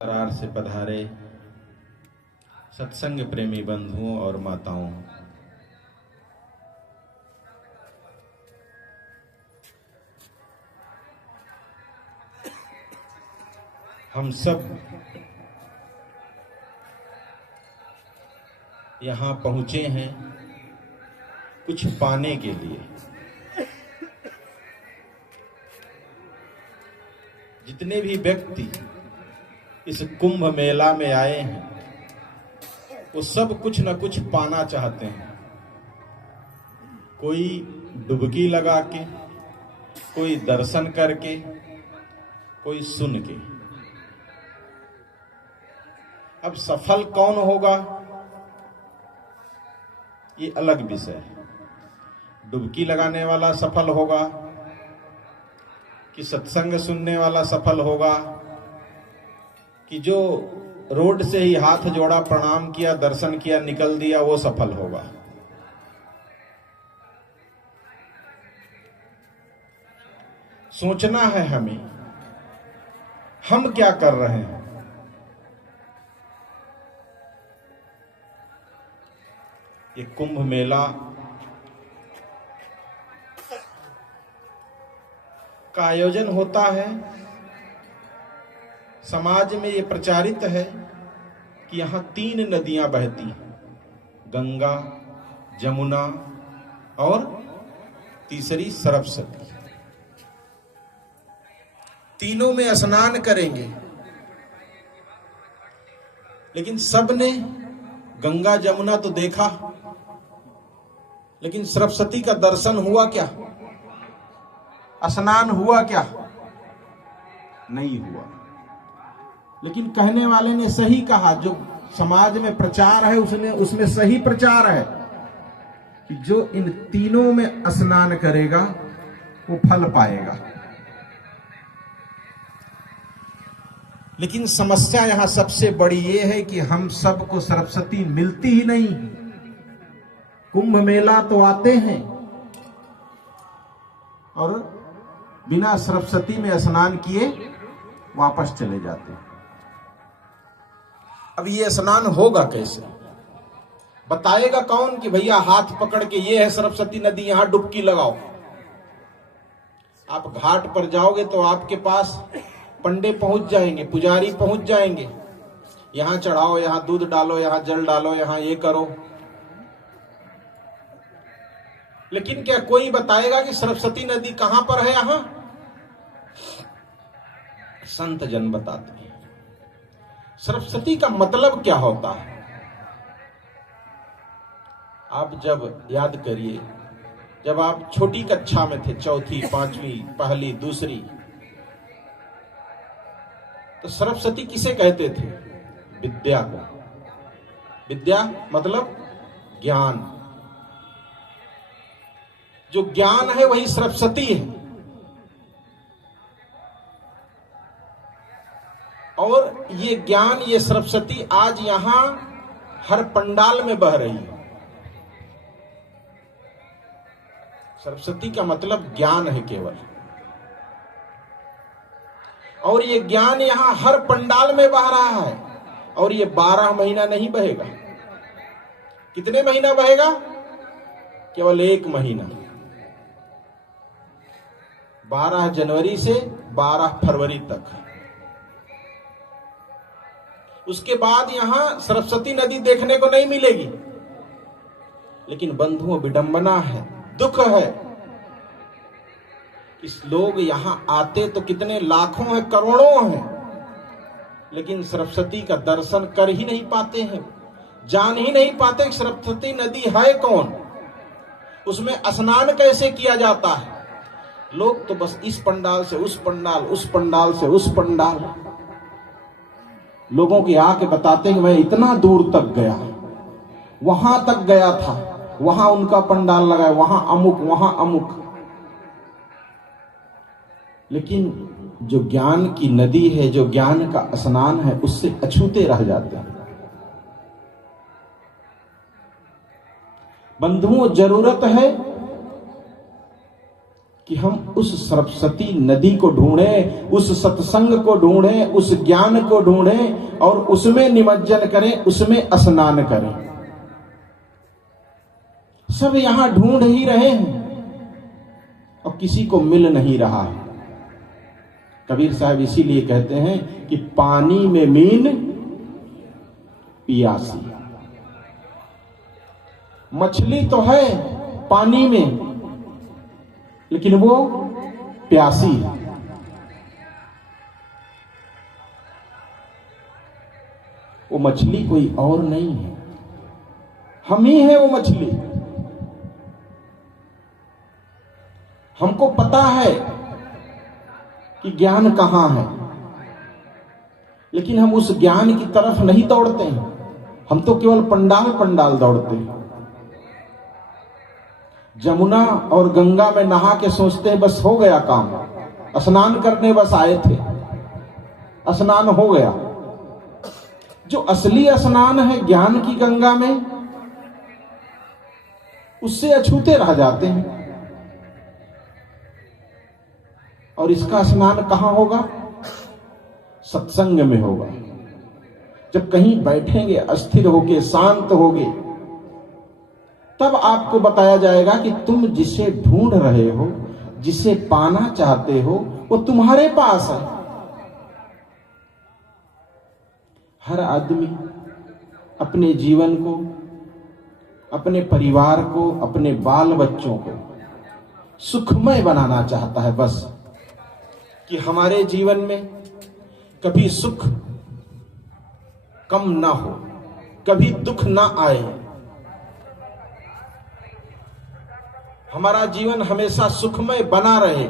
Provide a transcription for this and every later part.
करार से पधारे सत्संग प्रेमी बंधुओं और माताओं, हम सब यहाँ पहुँचे हैं कुछ पाने के लिए। जितने भी व्यक्ति इस कुंभ मेला में आए हैं वो सब कुछ न कुछ पाना चाहते हैं। कोई डुबकी लगा के, कोई दर्शन करके, कोई सुन के। अब सफल कौन होगा ये अलग विषय है। डुबकी लगाने वाला सफल होगा कि सत्संग सुनने वाला सफल होगा कि जो रोड से ही हाथ जोड़ा, प्रणाम किया, दर्शन किया, निकल दिया, वो सफल होगा। सोचना है हमें, हम क्या कर रहे हैं। ये कुंभ मेला का आयोजन होता है, समाज में ये प्रचारित है कि यहां 3 नदियां बहती हैं, गंगा, जमुना और तीसरी सरस्वती। तीनों में स्नान करेंगे, लेकिन सबने गंगा जमुना तो देखा, लेकिन सरस्वती का दर्शन हुआ क्या? स्नान हुआ क्या? नहीं हुआ। लेकिन कहने वाले ने सही कहा, जो समाज में प्रचार है उसमें सही प्रचार है कि जो इन तीनों में स्नान करेगा वो फल पाएगा। लेकिन समस्या यहां सबसे बड़ी ये है कि हम सबको सरस्वती मिलती ही नहीं। कुंभ मेला तो आते हैं और बिना सरस्वती में स्नान किए वापस चले जाते हैं। अब ये स्नान होगा कैसे? बताएगा कौन कि भैया हाथ पकड़ के ये है सरस्वती नदी, यहां डुबकी लगाओ। आप घाट पर जाओगे तो आपके पास पंडे पहुंच जाएंगे, पुजारी पहुंच जाएंगे, यहां चढ़ाओ, यहां दूध डालो, यहां जल डालो, यहां ये करो। लेकिन क्या कोई बताएगा कि सरस्वती नदी कहां पर है? यहां संत जन बताते हैं। सरस्वती का मतलब क्या होता है? आप जब याद करिए, जब आप छोटी कक्षा में थे, चौथी, पांचवी, पहली, दूसरी, तो सरस्वती किसे कहते थे? विद्या को। विद्या मतलब ज्ञान। जो ज्ञान है वही सरस्वती है। और ये ज्ञान, ये सरस्वती आज यहां हर पंडाल में बह रही है। सरस्वती का मतलब ज्ञान है केवल, और ये ज्ञान यहां हर पंडाल में बह रहा है। और ये 12 महीना नहीं बहेगा। कितने महीना बहेगा? केवल 1 महीना, 12 जनवरी से 12 फरवरी तक। उसके बाद यहां सरस्वती नदी देखने को नहीं मिलेगी। लेकिन बंधुओं, विडंबना है, दुख है कि लोग यहां आते तो कितने लाखों हैं, करोड़ों हैं, लेकिन सरस्वती का दर्शन कर ही नहीं पाते हैं, जान ही नहीं पाते कि सरस्वती नदी है कौन, उसमें स्नान कैसे किया जाता है। लोग तो बस इस पंडाल से उस पंडाल, उस पंडाल से उस पंडाल, लोगों की आके बताते हैं मैं इतना दूर तक गया, वहां तक गया था, वहां उनका पंडाल लगा है, वहां अमुक, वहां अमुक। लेकिन जो ज्ञान की नदी है, जो ज्ञान का स्नान है, उससे अछूते रह जाते हैं। बंधुओं, जरूरत है कि हम उस सरस्वती नदी को ढूंढें, उस सत्संग को ढूंढें, उस ज्ञान को ढूंढें और उसमें निमज्जन करें, उसमें स्नान करें। सब यहां ढूंढ ही रहे हैं और किसी को मिल नहीं रहा है। कबीर साहब इसीलिए कहते हैं कि पानी में मीन पियासी। मछली तो है पानी में, लेकिन वो प्यासी है। वो मछली कोई और नहीं है, हम ही है वो मछली। हमको पता है कि ज्ञान कहां है, लेकिन हम उस ज्ञान की तरफ नहीं दौड़ते हैं। हम तो केवल पंडाल पंडाल दौड़ते हैं। जमुना और गंगा में नहा के सोचते हैं बस हो गया काम, स्नान करने बस आए थे, स्नान हो गया। जो असली स्नान है ज्ञान की गंगा में, उससे अछूते रह जाते हैं। और इसका स्नान कहां होगा? सत्संग में होगा। जब कहीं बैठेंगे, अस्थिर होके, शांत होगे, तब आपको बताया जाएगा कि तुम जिसे ढूंढ रहे हो, जिसे पाना चाहते हो, वो तुम्हारे पास है। हर आदमी अपने जीवन को, अपने परिवार को, अपने बाल बच्चों को सुखमय बनाना चाहता है, बस कि हमारे जीवन में कभी सुख कम ना हो, कभी दुख ना आए, हमारा जीवन हमेशा सुखमय बना रहे।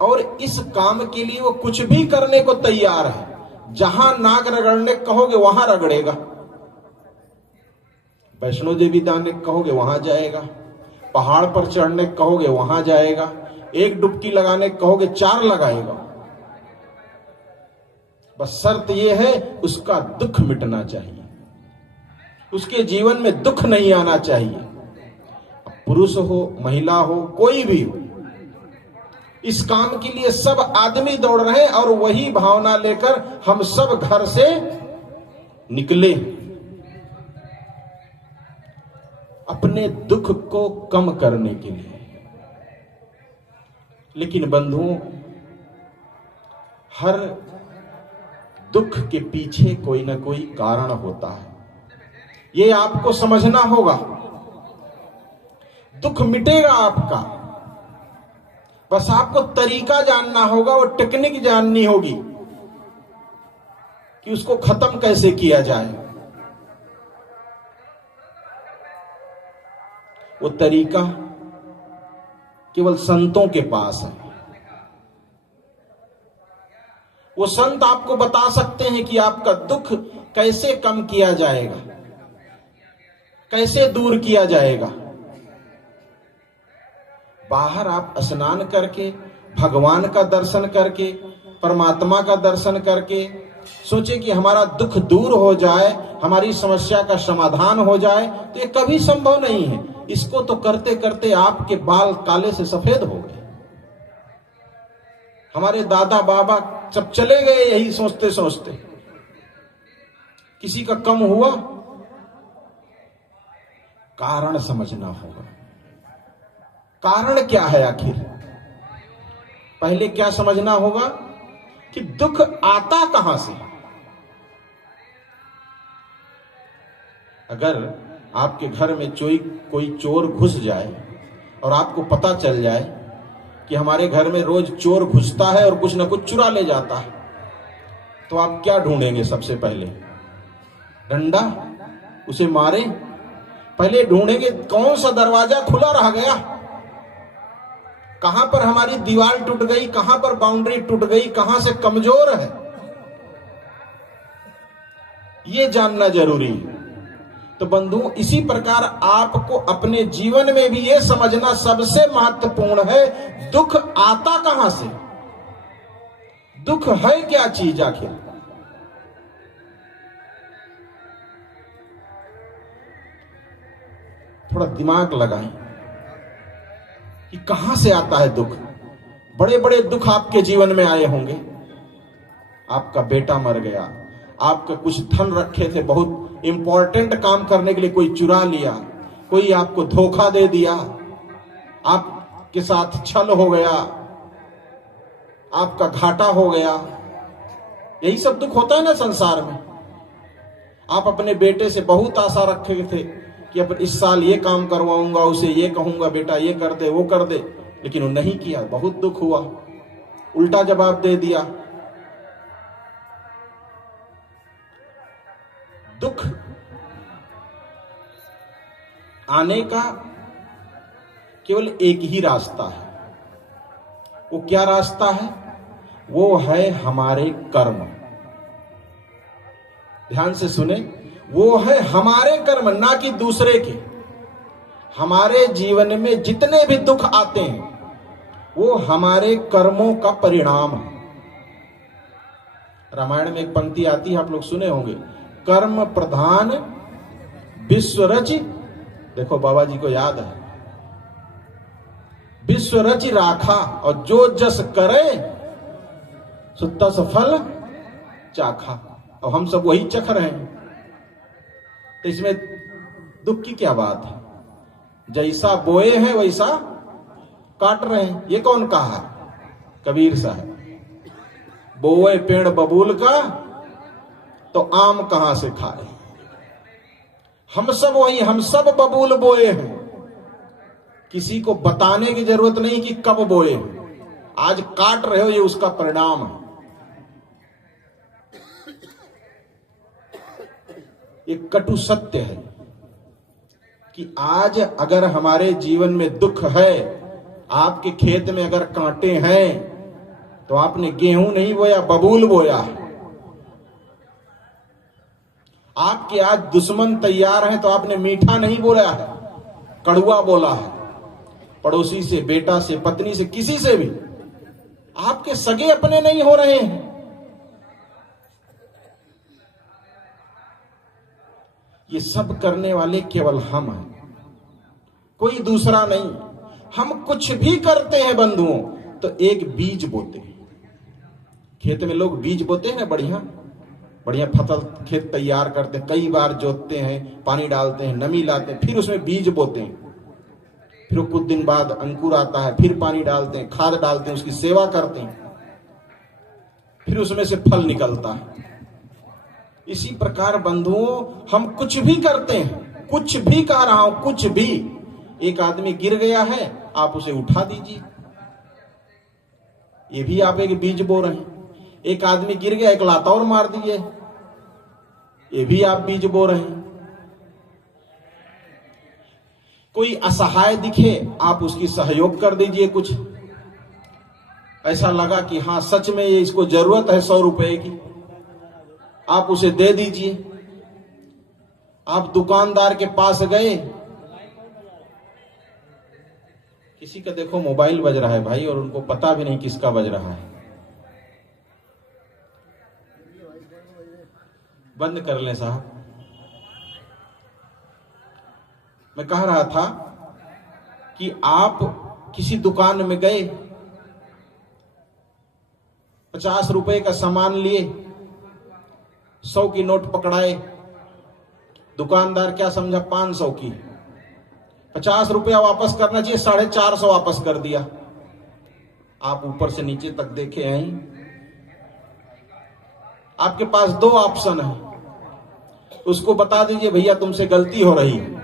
और इस काम के लिए वो कुछ भी करने को तैयार है। जहां नाक रगड़ने कहोगे वहां रगड़ेगा, वैष्णो देवी जाने कहोगे वहां जाएगा, पहाड़ पर चढ़ने कहोगे वहां जाएगा, एक डुबकी लगाने कहोगे 4 लगाएगा। बस शर्त यह है उसका दुख मिटना चाहिए, उसके जीवन में दुख नहीं आना चाहिए। पुरुष हो, महिला हो, कोई भी हो, इस काम के लिए सब आदमी दौड़ रहे हैं। और वही भावना लेकर हम सब घर से निकले, अपने दुख को कम करने के लिए। लेकिन बंधुओं, हर दुख के पीछे कोई ना कोई कारण होता है, ये आपको समझना होगा। दुख मिटेगा आपका, बस आपको तरीका जानना होगा, वो टेक्निक जाननी होगी कि उसको खत्म कैसे किया जाए। वो तरीका केवल संतों के पास है। वो संत आपको बता सकते हैं कि आपका दुख कैसे कम किया जाएगा, कैसे दूर किया जाएगा। बाहर आप स्नान करके, भगवान का दर्शन करके, परमात्मा का दर्शन करके सोचे कि हमारा दुख दूर हो जाए, हमारी समस्या का समाधान हो जाए, तो ये कभी संभव नहीं है। इसको तो करते करते आपके बाल काले से सफेद हो गए। हमारे दादा बाबा सब चले गए यही सोचते सोचते। किसी का कम हुआ, कारण समझना होगा। कारण क्या है आखिर? पहले क्या समझना होगा कि दुख आता कहां से। अगर आपके घर में कोई चोर घुस जाए और आपको पता चल जाए कि हमारे घर में रोज चोर घुसता है और कुछ ना कुछ चुरा ले जाता है, तो आप क्या ढूंढेंगे? सबसे पहले डंडा, उसे मारे। पहले ढूंढेंगे कौन सा दरवाजा खुला रह गया, कहां पर हमारी दीवार टूट गई, कहां पर बाउंड्री टूट गई, कहां से कमजोर है, ये जानना जरूरी है। तो बंधु, इसी प्रकार आपको अपने जीवन में भी ये समझना सबसे महत्वपूर्ण है, दुख आता कहां से, दुख है क्या चीज आखिर। थोड़ा दिमाग लगाएं। कि कहां से आता है दुख। बड़े बड़े दुख आपके जीवन में आए होंगे। आपका बेटा मर गया, आपका कुछ धन रखे थे बहुत इंपॉर्टेंट काम करने के लिए, कोई चुरा लिया, कोई आपको धोखा दे दिया, आपके साथ छल हो गया, आपका घाटा हो गया। यही सब दुख होता है ना संसार में। आप अपने बेटे से बहुत आशा रखे थे कि अब इस साल ये काम करवाऊंगा, उसे ये कहूंगा बेटा ये कर दे वो कर दे, लेकिन वो नहीं किया, बहुत दुख हुआ, उल्टा जवाब दे दिया। दुख आने का केवल एक ही रास्ता है। वो क्या रास्ता है? वो है हमारे कर्म। ध्यान से सुने, वो है हमारे कर्म, ना कि दूसरे के। हमारे जीवन में जितने भी दुख आते हैं वो हमारे कर्मों का परिणाम है। रामायण में एक पंक्ति आती है, आप लोग सुने होंगे, कर्म प्रधान विश्व रचि, देखो बाबा जी को याद है, विश्व रचि राखा, और जो जस करे सो तस फल चाखा। अब हम सब वही चख रहे हैं, तो इसमें दुख की क्या बात है? जैसा बोए हैं वैसा काट रहे हैं। ये कौन कहा? कबीर साहब। बोए पेड़ बबूल का तो आम कहां से खाए। हम सब वही, हम सब बबूल बोए हैं। किसी को बताने की जरूरत नहीं कि कब बोए। आज काट रहे हो, ये उसका परिणाम है। एक कटु सत्य है कि आज अगर हमारे जीवन में दुख है, आपके खेत में अगर कांटे हैं, तो आपने गेहूं नहीं बोया, बबूल बोया। आपके आज दुश्मन तैयार हैं, तो आपने मीठा नहीं बोला है, कड़वा बोला है। पड़ोसी से, बेटा से, पत्नी से, किसी से भी आपके सगे अपने नहीं हो रहे हैं। ये सब करने वाले केवल हम हैं, कोई दूसरा नहीं। हम कुछ भी करते हैं बंधुओं तो एक बीज बोते हैं। खेत में लोग बीज बोते हैं ना, बढ़िया बढ़िया फसल खेत तैयार करते हैं, कई बार जोतते हैं, पानी डालते हैं, नमी लाते हैं, फिर उसमें बीज बोते हैं। फिर कुछ दिन बाद अंकुर आता है, फिर पानी डालते हैं, खाद डालते हैं, उसकी सेवा करते हैं, फिर उसमें से फल निकलता है। इसी प्रकार बंधुओं हम कुछ भी करते हैं, कुछ भी कह रहा हूं, कुछ भी। एक आदमी गिर गया है, आप उसे उठा दीजिए, ये भी आप एक बीज बो रहे हैं। एक आदमी गिर गया, एक लात और मार दिए, ये भी आप बीज बो रहे हैं। कोई असहाय दिखे, आप उसकी सहयोग कर दीजिए। कुछ ऐसा लगा कि हाँ सच में ये इसको जरूरत है 100 रुपए की, आप उसे दे दीजिए। आप दुकानदार के पास गए, किसी का देखो मोबाइल बज रहा है भाई, और उनको पता भी नहीं किसका बज रहा है। बंद कर लें साहब। मैं कह रहा था कि आप किसी दुकान में गए, 50 रुपए का सामान लिए, 100 की नोट पकड़ाए, दुकानदार क्या समझा 500 की, 50 रुपया वापस करना चाहिए, 450 वापस कर दिया। आप ऊपर से नीचे तक देखे हैं, आपके पास 2 ऑप्शन है। उसको बता दीजिए भैया तुमसे गलती हो रही है,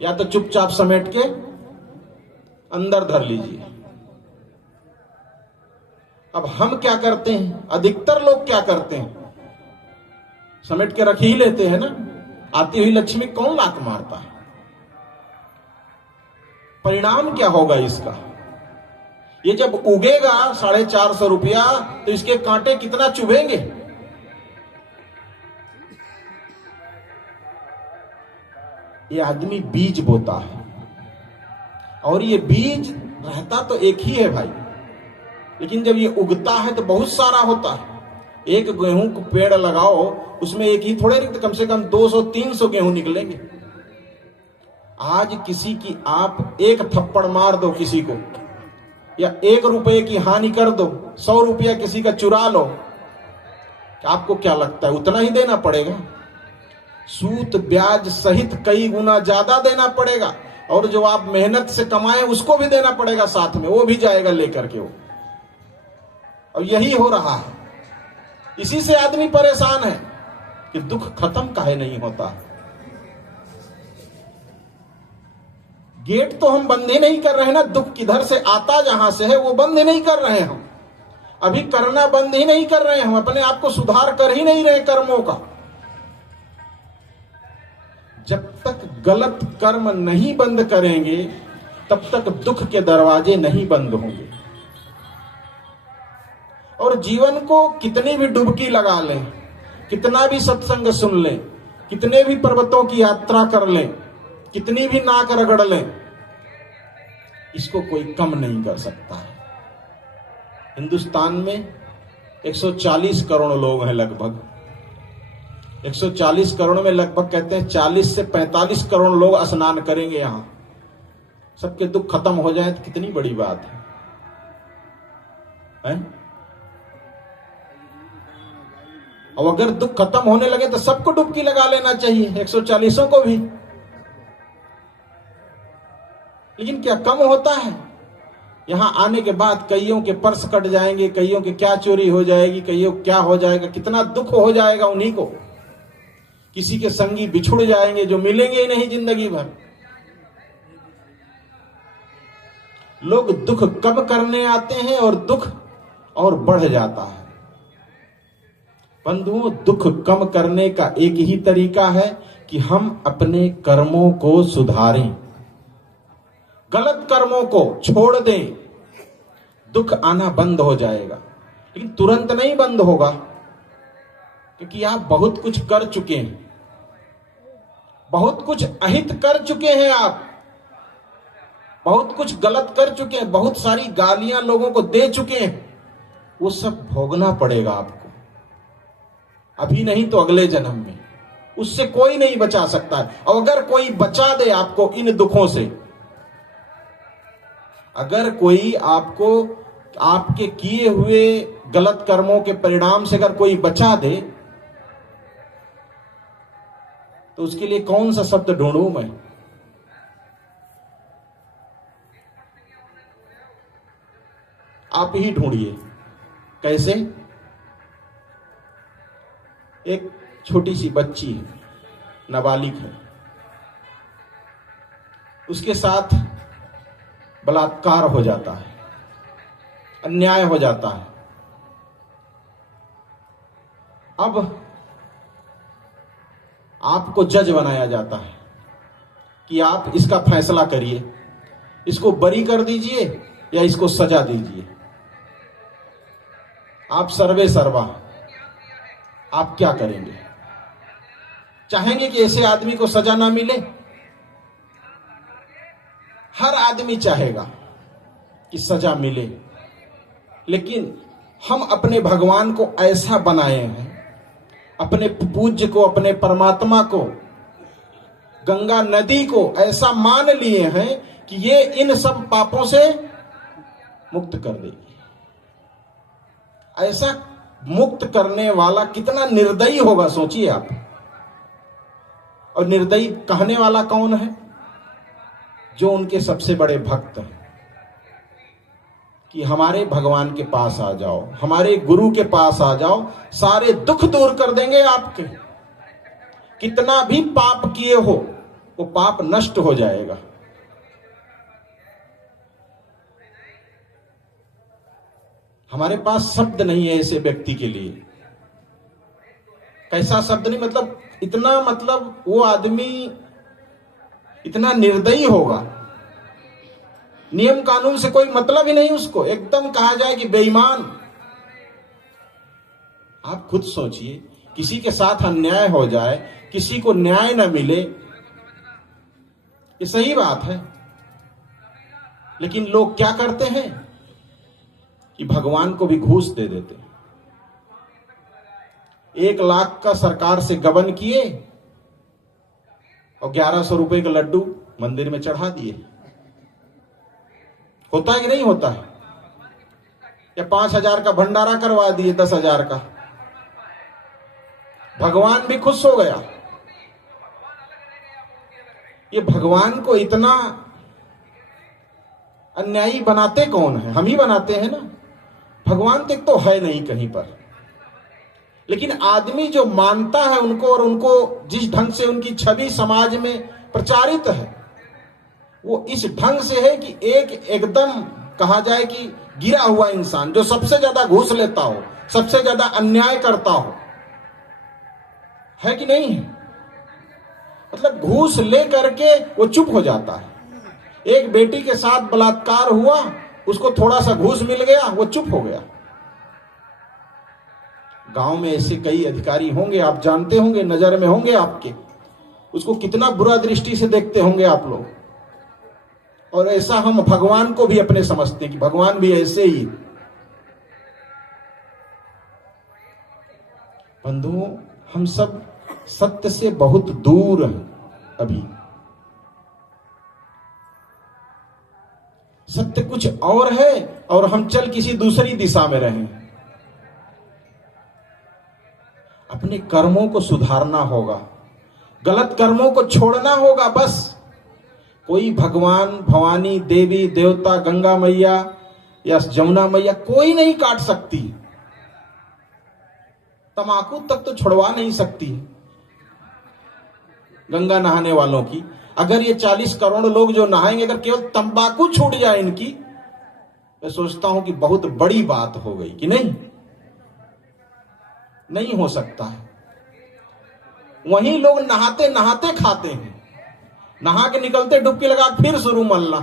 या तो चुपचाप समेट के अंदर धर लीजिए। अब हम क्या करते हैं, अधिकतर लोग क्या करते हैं, समेट के रख ही लेते हैं ना। आती हुई लक्ष्मी कौन लात मारता है? परिणाम क्या होगा इसका? ये जब उगेगा 450 रुपया, तो इसके कांटे कितना चुभेंगे। ये आदमी बीज बोता है, और ये बीज रहता तो एक ही है भाई, लेकिन जब ये उगता है तो बहुत सारा होता है। एक गेहूं को पेड़ लगाओ, उसमें एक ही थोड़े नहीं, कम से कम 200-300 गेहूं निकलेंगे। आज किसी की आप एक थप्पड़ मार दो किसी को, या 1 रुपए की हानि कर दो, 100 रुपया किसी का चुरा लो, आपको क्या लगता है उतना ही देना पड़ेगा? सूद ब्याज सहित कई गुना ज्यादा देना पड़ेगा, और जो आप मेहनत से कमाए उसको भी देना पड़ेगा साथ में, वो भी जाएगा लेकर के वो। और यही हो रहा है, इसी से आदमी परेशान है कि दुख खत्म काहे नहीं होता। गेट तो हम बंद ही नहीं कर रहे हैं ना, दुख किधर से आता जहां से है वो बंद ही नहीं कर रहे हैं हम, अभी करना बंद ही नहीं कर रहे हैं हम, अपने आप को सुधार कर ही नहीं रहे कर्मों का। जब तक गलत कर्म नहीं बंद करेंगे तब तक दुख के दरवाजे नहीं बंद होंगे। और जीवन को कितनी भी डुबकी लगा लें, कितना भी सत्संग सुन लें, कितने भी पर्वतों की यात्रा कर लें, कितनी भी नाक रगड़ लें, इसको कोई कम नहीं कर सकता है। हिंदुस्तान में 140 करोड़ लोग हैं लगभग, 140 करोड़ में लगभग कहते हैं 40 से 45 करोड़ लोग स्नान करेंगे यहां। सबके दुख खत्म हो जाए तो कितनी बड़ी बात है? और अगर दुख खत्म होने लगे तो सबको डुबकी लगा लेना चाहिए, 140 को भी। लेकिन क्या कम होता है? यहां आने के बाद कईयों के पर्स कट जाएंगे, कईयों के क्या चोरी हो जाएगी, कईयों क्या हो जाएगा, कितना दुख हो जाएगा उन्हीं को। किसी के संगी बिछुड़ जाएंगे जो मिलेंगे ही नहीं जिंदगी भर। लोग दुख कम करने आते हैं और दुख और बढ़ जाता है। बंधुओं, दुख कम करने का एक ही तरीका है कि हम अपने कर्मों को सुधारें, गलत कर्मों को छोड़ दें, दुख आना बंद हो जाएगा। लेकिन तुरंत नहीं बंद होगा, क्योंकि आप बहुत कुछ कर चुके हैं, बहुत कुछ अहित कर चुके हैं, आप बहुत कुछ गलत कर चुके हैं, बहुत सारी गालियां लोगों को दे चुके हैं, वो सब भोगना पड़ेगा आपको। अभी नहीं तो अगले जन्म में। उससे कोई नहीं बचा सकता है। और अगर कोई बचा दे आपको इन दुखों से, अगर कोई आपको आपके किए हुए गलत कर्मों के परिणाम से अगर कोई बचा दे, तो उसके लिए कौन सा शब्द ढूंढूं मैं? आप ही ढूंढिए। कैसे? एक छोटी सी बच्ची है, नाबालिग है, उसके साथ बलात्कार हो जाता है, अन्याय हो जाता है। अब आपको जज बनाया जाता है कि आप इसका फैसला करिए, इसको बरी कर दीजिए या इसको सजा दीजिए। आप सर्वे सर्वा, आप क्या करेंगे? चाहेंगे कि ऐसे आदमी को सजा ना मिले? हर आदमी चाहेगा कि सजा मिले, लेकिन हम अपने भगवान को ऐसा बनाए हैं, अपने पूज्य को, अपने परमात्मा को, गंगा नदी को ऐसा मान लिए हैं कि ये इन सब पापों से मुक्त कर देगी। ऐसा मुक्त करने वाला कितना निर्दयी होगा, सोचिए आप। और निर्दयी कहने वाला कौन है? जो उनके सबसे बड़े भक्त हैं, कि हमारे भगवान के पास आ जाओ, हमारे गुरु के पास आ जाओ, सारे दुख दूर कर देंगे आपके। कितना भी पाप किए हो वो पाप नष्ट हो जाएगा। हमारे पास शब्द नहीं है ऐसे व्यक्ति के लिए। कैसा शब्द नहीं, मतलब इतना, मतलब वो आदमी इतना निर्दयी होगा, नियम कानून से कोई मतलब ही नहीं उसको, एकदम कहा जाए कि बेईमान। आप खुद सोचिए, किसी के साथ अन्याय हो जाए, किसी को न्याय न मिले, ये सही बात है। लेकिन लोग क्या करते हैं कि भगवान को भी घूस दे देते हैं। 1 लाख का सरकार से गबन किए और 1100 रुपए का लड्डू मंदिर में चढ़ा दिए। होता है कि नहीं होता है? या 5,000 का भंडारा करवा दिए 10,000 का, भगवान भी खुश हो गया। ये भगवान को इतना अन्यायी बनाते कौन है? हम ही बनाते हैं ना। भगवान तक तो है नहीं कहीं पर, लेकिन आदमी जो मानता है उनको, और उनको जिस ढंग से उनकी छवि समाज में प्रचारित है, वो इस ढंग से है कि एकदम कहा जाए कि गिरा हुआ इंसान, जो सबसे ज्यादा घूस लेता हो, सबसे ज्यादा अन्याय करता हो, है कि नहीं है? मतलब घूस ले करके वो चुप हो जाता है। एक बेटी के साथ बलात्कार हुआ, उसको थोड़ा सा घूस मिल गया, वो चुप हो गया। गांव में ऐसे कई अधिकारी होंगे, आप जानते होंगे, नजर में होंगे आपके, उसको कितना बुरा दृष्टि से देखते होंगे आप लोग। और ऐसा हम भगवान को भी अपने समझते हैं कि भगवान भी ऐसे ही। बंधुओं, हम सब सत्य से बहुत दूर हैं अभी। सत्य कुछ और है और हम चल किसी दूसरी दिशा में रहे। अपने कर्मों को सुधारना होगा, गलत कर्मों को छोड़ना होगा। बस कोई भगवान, भवानी, देवी, देवता, गंगा मैया या जमुना मैया कोई नहीं काट सकती। तमाकू तक तो छुड़वा नहीं सकती गंगा नहाने वालों की। अगर ये 40 करोड़ लोग जो नहाएंगे, अगर केवल तंबाकू छूट जाए इनकी, मैं सोचता हूं कि बहुत बड़ी बात हो गई कि नहीं? नहीं हो सकता है। वहीं लोग नहाते नहाते खाते हैं, नहा के निकलते डुबकी लगा फिर शुरू मलना।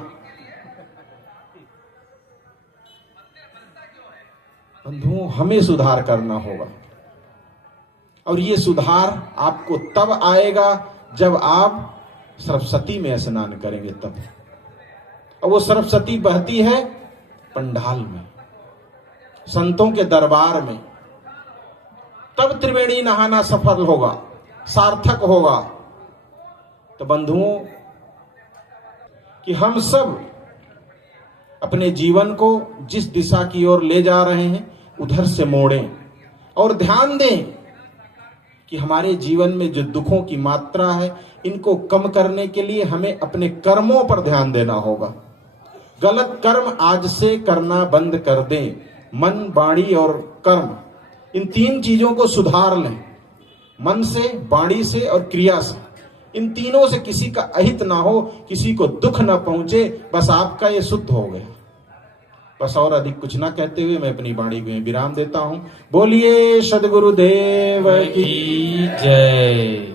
बंधुओं, हमें सुधार करना होगा, और ये सुधार आपको तब आएगा जब आप सरस्वती में स्नान करेंगे तब। और वो सरस्वती बहती है पंडाल में, संतों के दरबार में। तब त्रिवेणी नहाना सफल होगा, सार्थक होगा। तो बंधुओं, कि हम सब अपने जीवन को जिस दिशा की ओर ले जा रहे हैं उधर से मोड़ें, और ध्यान दें कि हमारे जीवन में जो दुखों की मात्रा है, इनको कम करने के लिए हमें अपने कर्मों पर ध्यान देना होगा। गलत कर्म आज से करना बंद कर दें। मन, वाणी और कर्म, इन 3 चीजों को सुधार लें। मन से, वाणी से और क्रिया से। इन तीनों से किसी का अहित ना हो, किसी को दुख ना पहुंचे, बस आपका ये शुद्ध हो गया। बस और अधिक कुछ ना कहते हुए मैं अपनी वाणी में विराम देता हूं। बोलिए सद्गुरुदेव की जय।